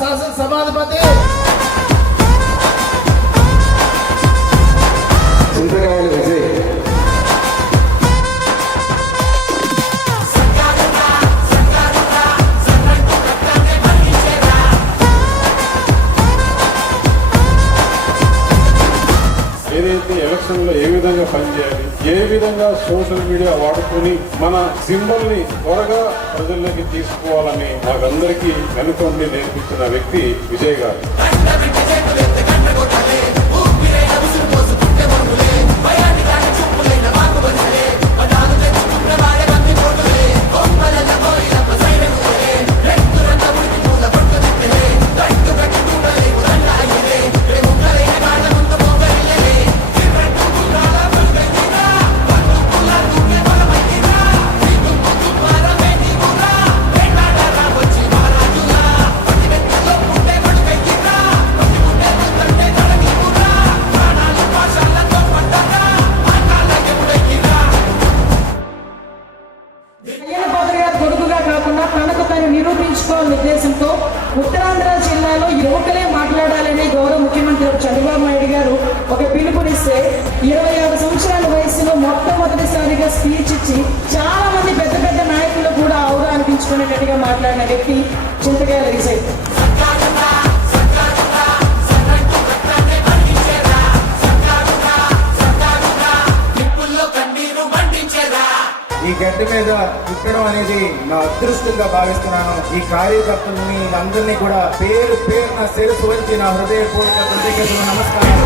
శాసన సభాధిపతి చింతకాయల విజయ్. ఏదైతే ఎలక్షన్ లో ఏ విధంగా పనిచేయాలి, ఏ విధంగా సోషల్ మీడియా వాడుకొని మన సింబల్ ని త్వరగా ప్రజల్లోకి తీసుకోవాలని మాకందరికీ వెనుకొండి నేర్పించిన వ్యక్తి విజయ్ గారు. కొడుకుగా కాకుండా తనకు తను నిరూపించుకోవాలనే ఉద్దేశంతో ఉత్తరాంధ్ర జిల్లాలో యువకులే మాట్లాడాలని గౌరవ ముఖ్యమంత్రి చంద్రబాబు నాయుడు గారు ఒక పిలుపునిస్తే 26 సంవత్సరాల వయసులో మొట్టమొదటిసారిగా స్పీచ్ ఇచ్చి చాలా మంది పెద్ద పెద్ద నాయకులు కూడా ఔరా అనిపించుకునేటట్టుగా మాట్లాడిన వ్యక్తి చింతకాయల విజయ్. ఈ గడ్డ మీద పుట్టడం అనేది నా అదృష్టంగా భావిస్తున్నాను. ఈ కార్యకర్తలని అందరినీ కూడా పేరు పేరున శిరస్సు వంచి నా హృదయపూర్వక కృతజ్ఞతలు, నమస్కారం.